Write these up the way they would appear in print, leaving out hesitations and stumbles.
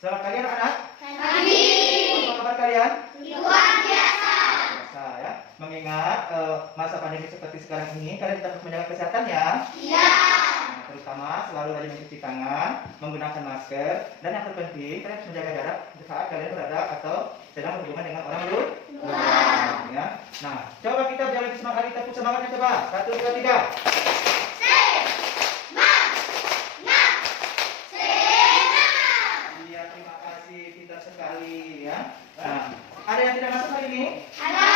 Selamat pagi anak-anak. Pagi. Apa kabar kalian? Luar biasa. Biasa ya. Mengingat masa pandemi seperti sekarang ini, kalian tetap menjaga kesehatan ya. Iya. Nah, terutama selalu rajin mencuci tangan, menggunakan masker, dan yang terpenting kalian harus menjaga jarak saat kalian berada atau sedang berhubungan dengan orang luar. Ya. Nah, coba kita biar lebih semangat, tepuk semangatnya coba. 1, 2, 3. Iya, terima kasih, pintar sekali ya. Nah, ada yang tidak masuk hari ini? Ada.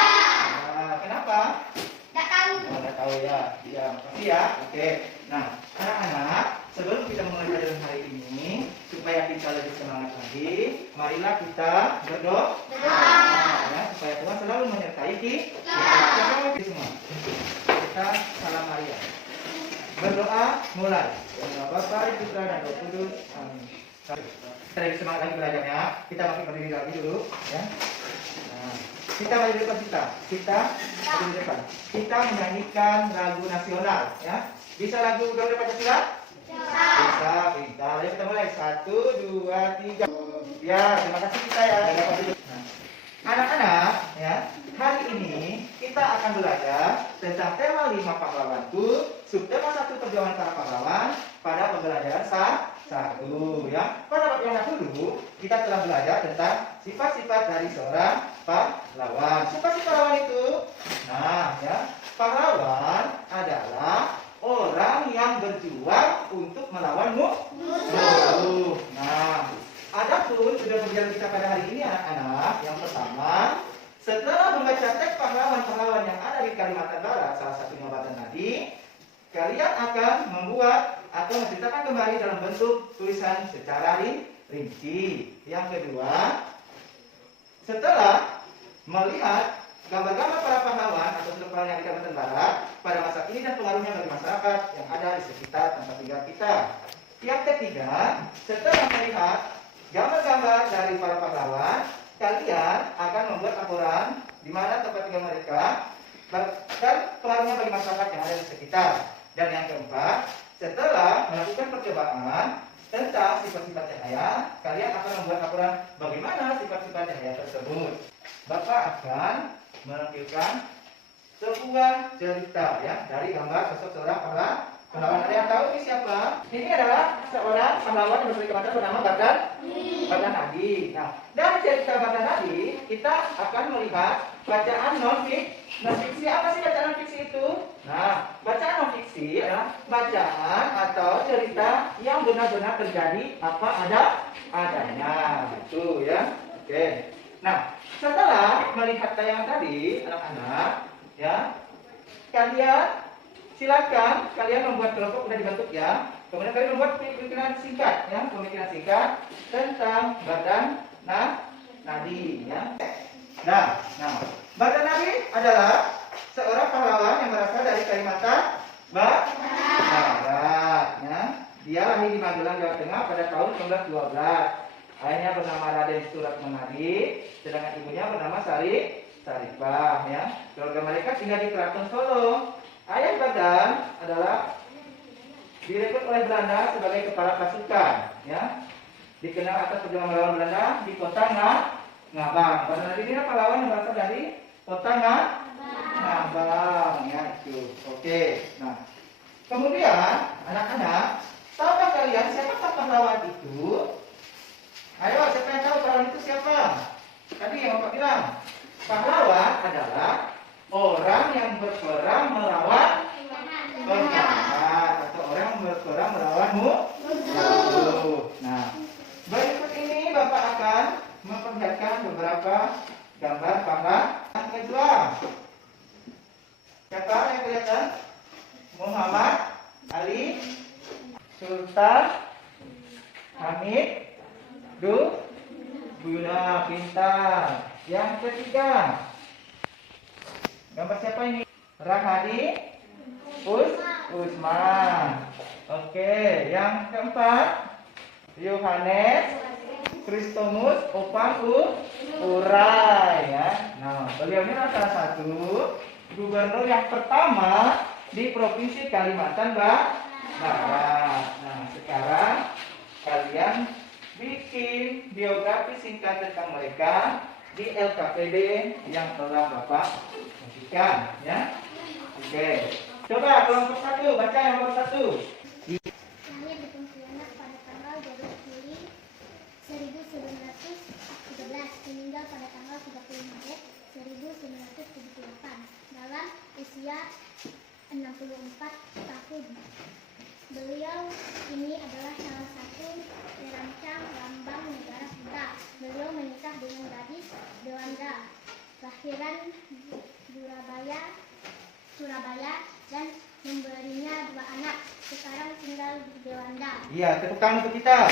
Nah, kenapa? Tidak tahu. Oh, nggak tahu ya. Iya, makasih ya. Oke. Nah, anak-anak, sebelum kita memulai pelajaran hari ini, supaya kita lebih semangat lagi, marilah kita berdoa. Ya, supaya Tuhan selalu menyertai kita. Siapa semua? Kita salam Maria. Berdoa mulai. Ya, Bapa, Putra, dan Roh Kudus. Amin. Kita lebih semangat lagi belajarnya. Kita masih berdiri lagi dulu, ya. Nah, kita maju di depan kita maju di depan. Kita menyanyikan lagu nasional, ya. Bisa lagu Garuda Pancasila? Bisa, pintar. Ayo kita mulai. 1, 2, 3. Ya, terima kasih kita ya. Nah, anak-anak, ya. Hari ini kita akan belajar tentang tema 5 pahlawanku, subtema 1 perjuangan para pahlawan pada pembelajaran 1 ya. Pada bab yang dahulu kita telah belajar tentang sifat-sifat dari seorang pahlawan. Sifat-sifat pahlawan itu, nah ya, pahlawan adalah orang yang berjuang untuk melawan musuh. Nah, adapun sudah berjalan kita pada hari ini anak-anak. Yang pertama, setelah membaca teks pahlawan-pahlawan yang ada di Kalimantan Barat, salah satunya Badan Nadi, kalian akan membuat atau menceritakan kembali dalam bentuk tulisan secara rinci. Yang kedua, setelah melihat gambar-gambar para pahlawan atau pahlawan yang di Kalimantan Barat pada masa ini dan pengaruhnya bagi masyarakat yang ada di sekitar tempat tinggal kita. Yang ketiga, setelah melihat gambar-gambar dari para pahlawan, kalian akan membuat laporan di mana tempat tinggal mereka dan pengaruhnya bagi masyarakat yang ada di sekitar. Dan yang keempat, setelah melakukan percobaan tentang sifat-sifat cahaya, kalian akan membuat laporan bagaimana sifat-sifat cahaya tersebut. Bapak akan menampilkan sebuah cerita ya dari gambar sosok seorang pahlawan. Ada yang tahu ini siapa? Ini adalah seorang pahlawan yang berpikir bernama Badan Nadi. Nah, dari cerita Badan Nadi, kita akan melihat bacaan non-fiksi. Apa sih bacaan non-fiksi itu? Nah, bacaan non-fiksi adalah bacaan atau cerita yang benar-benar terjadi apa adanya. Itu ya. Oke. Nah, setelah melihat tayangan tadi, anak-anak, ya, kalian silakan kalian membuat kelompok sudah dibentuk ya. Kemudian kalian membuat pemikiran singkat ya, pemikiran singkat tentang Badan Nadi ya. Nah, Badan Nadi adalah seorang pahlawan yang berasal dari Kalimantan Barat ya. Dia lahir di Magelang, Jawa Tengah pada tahun 1912. Ayahnya bernama Raden Suratmanadi, sedangkan ibunya bernama Saripah ya. Keluarga mereka tinggal di Keraton Solo. Ayah Badan adalah direkrut oleh Belanda sebagai kepala pasukan, ya. Dikenal atas perjuangan melawan Belanda di kota Ngabang. Badan Nadi ini pahlawan yang berasal dari kota Ngabang, ya itu. Oke. Nah, kemudian anak-anak, tahukah kalian siapa pahlawan itu? Ayo, siapa yang tahu pahlawan itu siapa? Tadi yang Bapak bilang, pahlawan adalah orang yang berperang melawan penjahat atau orang yang berperang melawan musuh. Nah, berikut ini Bapak akan memperlihatkan beberapa gambar pahlawan. Yang kedua, siapa yang kelihatan? Muhammad Ali, Sultan Hamid, Buna, pintar. Yang ketiga, gambar siapa ini? Rahadi Usman. Oke, yang keempat, Yohanes Kristomus Opang Urai ya. Nah, beliau ini adalah salah satu gubernur yang pertama di Provinsi Kalimantan Barat. Nah, sekarang kalian bikin biografi singkat tentang mereka di LKPD yang telah Bapak bagikan, ya. Oke. Coba kelompok 1 baca yang nomor 1. Lahir di Pontianak pada tanggal 12 Juli 1913, meninggal pada tanggal 30 Maret 1978 dalam usia 64 tahun. Beliau ini adalah salah satu perancang lambang negara kita. Beliau menikah dengan gadis Belanda, lahiran Surabaya dan memberinya 2 anak. Sekarang tinggal di Belanda. Iya, tepuk tangan untuk kita.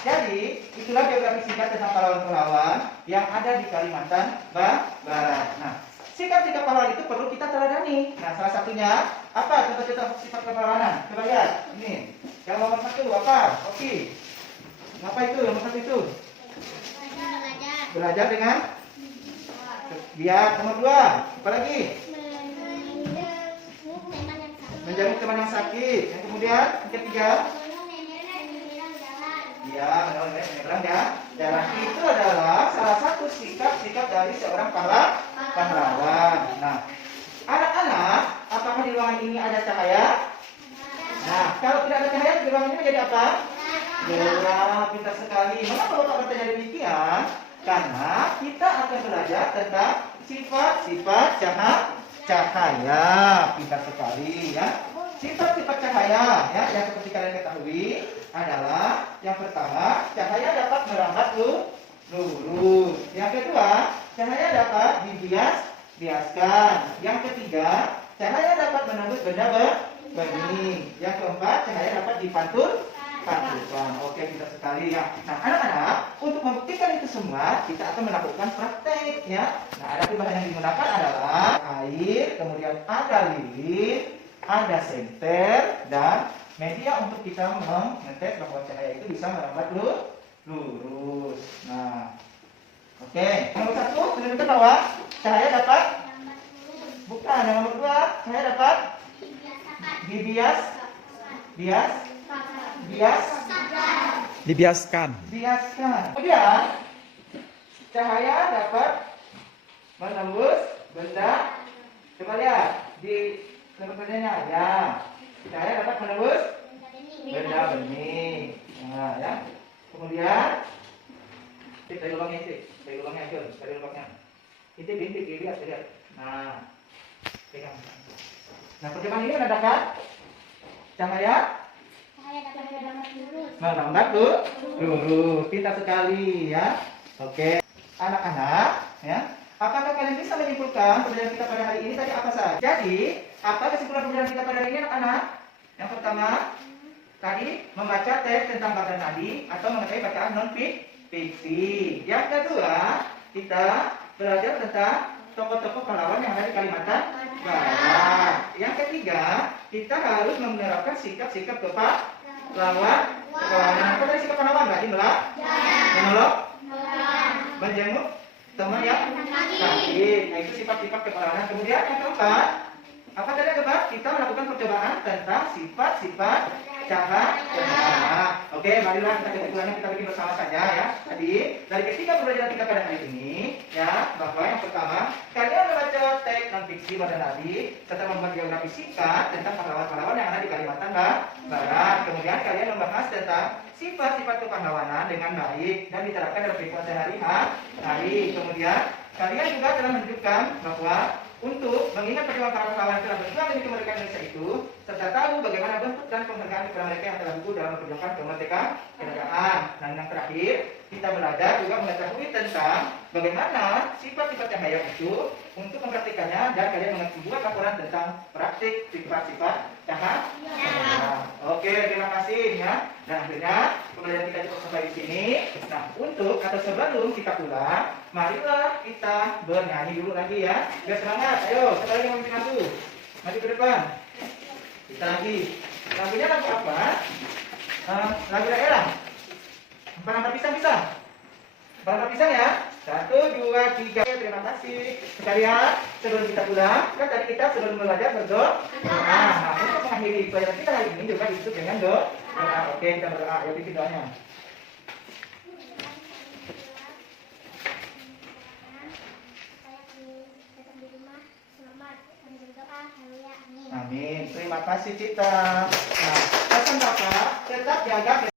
Jadi, itulah biografi singkat tentang pahlawan-pahlawan yang ada di Kalimantan Barat. Nah, sikap-sikap pahlawan itu perlu kita teladani. Nah, salah satunya apa? Contoh-contoh sifat kepahlawanan. Coba lihat. Ini. Yang nomor 1 apa? Oke. Apa itu? Nomor 1 itu? Belajar dengan biar. Nomor 2. Apa lagi? Menjamu teman yang sakit. Yang kemudian, yang ketiga. Iya, menyeberang jalan. Itu adalah salah satu sikap-sikap dari seorang pahlawan. Nah, anak-anak, apakah di ruangan ini ada cahaya? Nah, kalau tidak ada cahaya, di ruangan ini menjadi apa? Gelap. Pintar sekali. Mengapa Bapak bertanya demikian? Karena kita akan belajar tentang sifat-sifat cahaya. Pintar sekali, ya. Sifat-sifat cahaya, ya, yang seperti kalian ketahui adalah yang pertama, cahaya dapat merambat lurus. Yang kedua, cahaya dapat dibiaskan. Yang ketiga, cahaya dapat menembus benda bening. Yang keempat, cahaya dapat dipantulkan. Oke, pintar sekali, ya. Nah, anak-anak, untuk membuktikan itu semua, kita akan melakukan praktek, ya. Nah, ada bahan yang digunakan adalah air, kemudian ada lilin, ada senter, dan media untuk kita mengetes bahwa cahaya itu bisa merambat lurus. Nah, oke. Nomor 1 menunjukkan bahwa cahaya dapat bukan. Yang nomor 2, cahaya dapat dibiaskan. Kemudian cahaya dapat menembus benda. Coba lihat di sebenarnya ya. Cahaya dapat menembus benda bening. Nah, ya. Kemudian dari lubangnya aja. Itu bintik lihat. Nah, pegang. Nah, percobaan ini menandakan cahaya dapat merambat lurus. Pintar sekali, ya. Oke. Anak-anak, ya. Apakah kalian bisa menyimpulkan pembelajaran kita pada hari ini tadi apa saja? Jadi, apa kesimpulan pembelajaran kita pada hari ini, anak-anak? Yang pertama, tadi membaca teks tentang Baghdad Nadi atau mengetahui bacaan non-fiksi. Yang kedua, kita belajar tentang tokoh-tokoh pahlawan yang ada di Kalimantan Barat. Yang ketiga, kita harus menerapkan sikap-sikap kepahlawanan. Apa tadi sikap pahlawan? Berarti menolong, menjenguk teman yang sakit. Nah, itu sifat-sifat kepahlawanan. Kemudian yang keempat, apa tadi yang keempat? Kita melakukan percobaan tentang sifat-sifat cahaya. Oke, marilah kita kesimpulannya kita bikin bersama saja, ya. Tadi dari ketiga pembelajaran kita pada hari ini, ya, bahwa yang pertama, kalian membaca teks non-fiksi Baghdad Nadi serta membuat biografi singkat tentang pahlawan-pahlawan yang ada di Kalimantan Barat. Kemudian kalian membahas tentang sifat-sifat kepahlawanan dengan baik dan diterapkan dalam kehidupan sehari-hari. Kemudian kalian juga telah menunjukkan bahwa untuk mengingat perjuangan para pahlawan telah berjuang demi kemerdekaan Indonesia itu, serta tahu bagaimana bentuk dan penghargaan kepada mereka yang telah gugur dalam memperjuangkan kemerdekaan. Dan yang terakhir, kita belajar juga mengetahui tentang bagaimana sifat-sifat cahaya itu untuk mempraktikannya, dan kalian membuat laporan tentang praktik sifat-sifat cahaya. Oke, terima kasih, ya. Dan akhirnya pembelajaran kita cukup sampai di sini. Nah, untuk atau sebelum kita pulang, marilah kita bernyanyi dulu lagi, ya. Biar semangat. Ayo, kita lagi memimpin lagu. Maju ke depan. Kita lagi. Lagunya lagu apa? Lagu daerah. Empat pisang, ya. 1, 2, 3. Terima kasih. Sekalian, sebelum kita pulang, kan tadi kita sebelum belajar berdoa. Nah, untuk mengakhiri pelajaran kita hari ini juga ditutup dengan doa. Oke, kita berdoa. Ayo bikin doanya. Amin. Terima kasih Cita. Nah, pesan Bapak tetap jaga